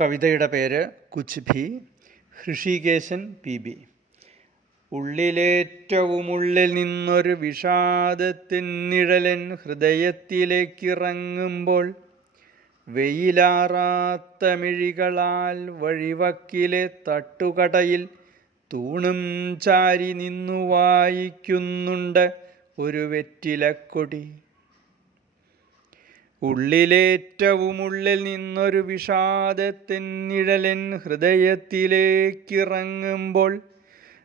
കവിതയുടെ പേര് കുച്ച് ഭി Hrishikeshan P B. ഉള്ളിലേറ്റവും ഉള്ളിൽ നിന്നൊരു വിഷാദത്തിൻ നിഴലൻ ഹൃദയത്തിലേക്കിറങ്ങുമ്പോൾ വെയിലാറാത്ത മിഴികളാൽ വഴിവക്കിലെ തട്ടുകടയിൽ തൂണും ചാരി നിന്നു വായിക്കുന്നുണ്ട് ഒരു വെറ്റിലക്കൊടി. ഉള്ളിലേറ്റവും ഉള്ളിൽ നിന്നൊരു വിഷാദത്തിൻ നിഴലൻ ഹൃദയത്തിലേക്കിറങ്ങുമ്പോൾ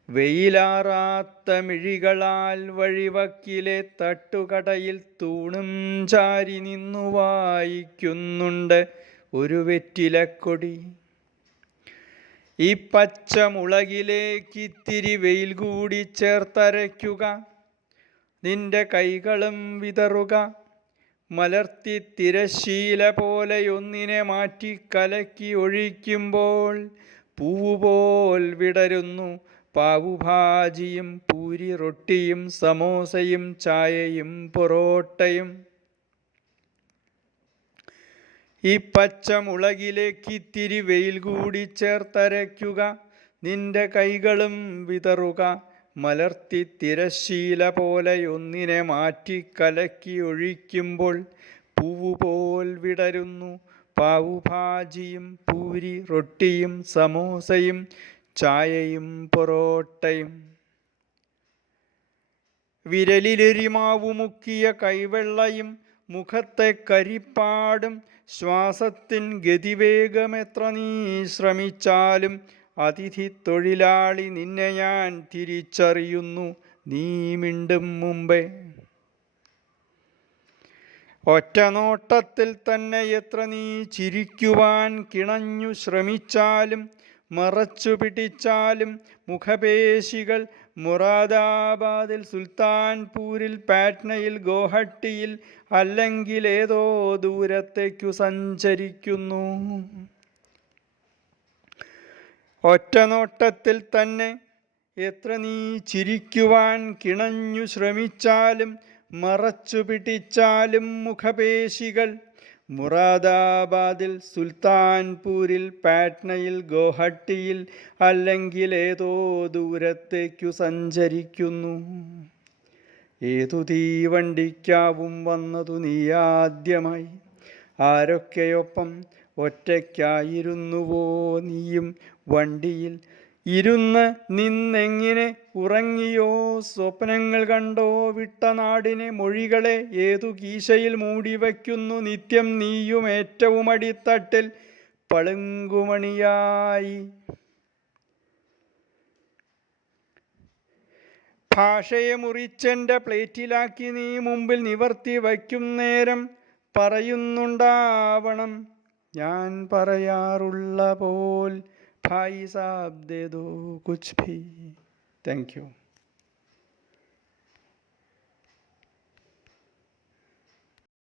വെയിലാറാത്ത മിഴികളാൽ വഴിവക്കിലെ തട്ടുകടയിൽ തൂണും ചാരി നിന്നു വായിക്കുന്നുണ്ട് ഒരു വെറ്റിലക്കൊടി. ഈ പച്ച മുളകിലേക്കിത്തിരി വെയിൽ കൂടി ചേർത്തരയ്ക്കുക. നിന്റെ കൈകളും വിതറുക. മലർത്തി തിരശീല പോലെയൊന്നിനെ മാറ്റി കലക്കി ഒഴിക്കുമ്പോൾ പൂവുപോൽ വിടരുന്നു പാവുഭാജിയും പൂരി റൊട്ടിയും സമോസയും ചായയും പൊറോട്ടയും. ഈ പച്ചമുളകിലേക്ക് ഇത്തിരി വെയിൽ കൂടി ചേർത്തരയ്ക്കുക. നിന്റെ കൈകളും വിതറുക. മലർത്തി തിരശീല പോലെ ഒന്നിനെ മാറ്റി കലക്കി ഒഴിക്കുമ്പോൾ പൂവുപോൽ വിടരുന്നു. പാവുഭാജിയും പൂരി റൊട്ടിയും സമോസയും ചായയും പൊറോട്ടയും. വിരലിലെരിമാവു മുക്കിയ കൈവെള്ളയും മുഖത്തെ കരിപ്പാടും ശ്വാസത്തിൻ ഗതിവേഗമെത്ര നീ ശ്രമിച്ചാലും അതിഥി തൊഴിലാളി നിന്നെ ഞാൻ തിരിച്ചറിയുന്നു. നീ മിണ്ടും മുമ്പേ. ഒറ്റ നോട്ടത്തിൽ തന്നെ എത്ര നീ ചിരിക്കുവാൻ കിണഞ്ഞു ശ്രമിച്ചാലും മറച്ചു പിടിച്ചാലും മുഖപേശികൾ മുറാദാബാദിൽ സുൽത്താൻപൂരിൽ പാറ്റ്നയിൽ ഗോഹട്ടിയിൽ അല്ലെങ്കിൽ ഏതോ ദൂരത്തേക്കു സഞ്ചരിക്കുന്നു. ഒറ്റനോട്ടത്തിൽ തന്നെ എത്ര നീ ചിരിക്കുവാൻ കിണഞ്ഞു ശ്രമിച്ചാലും മറച്ചു പിടിച്ചാലും മുഖപേശികൾ. മുറാദാബാദിൽ സുൽത്താൻപൂരിൽ പാറ്റ്നയിൽ ഗോഹട്ടിയിൽ അല്ലെങ്കിൽ ഏതോ ദൂരത്തേക്കു സഞ്ചരിക്കുന്നു. ഏതു തീവണ്ടിക്കാവും വന്നതു നീ ആദ്യമായി. ആരൊക്കെയൊപ്പം ഒറ്റയ്ക്കായിരുന്നുവോ നീയും വണ്ടിയിൽ? ഇരുന്ന് നിന്നെങ്ങനെ ഉറങ്ങിയോ? സ്വപ്നങ്ങൾ കണ്ടോ? വിട്ട നാടിനെ മൊഴികളെ ഏതു കീശയിൽ മൂടി വയ്ക്കുന്നു നിത്യം നീയും ഏറ്റവും അടിത്തട്ടിൽ പളുങ്കുമണിയായി. ഭാഷയെ മുറിച്ചെന്റെ പ്ലേറ്റിലാക്കി നീ മുമ്പിൽ നിവർത്തി വയ്ക്കും നേരം പറയുന്നുണ്ടാവണം. ഞാൻ പറയാറുള്ള പോൽ ഭായി സാബ് ദേ ദോ കുച്ച് ഭി താങ്ക് യു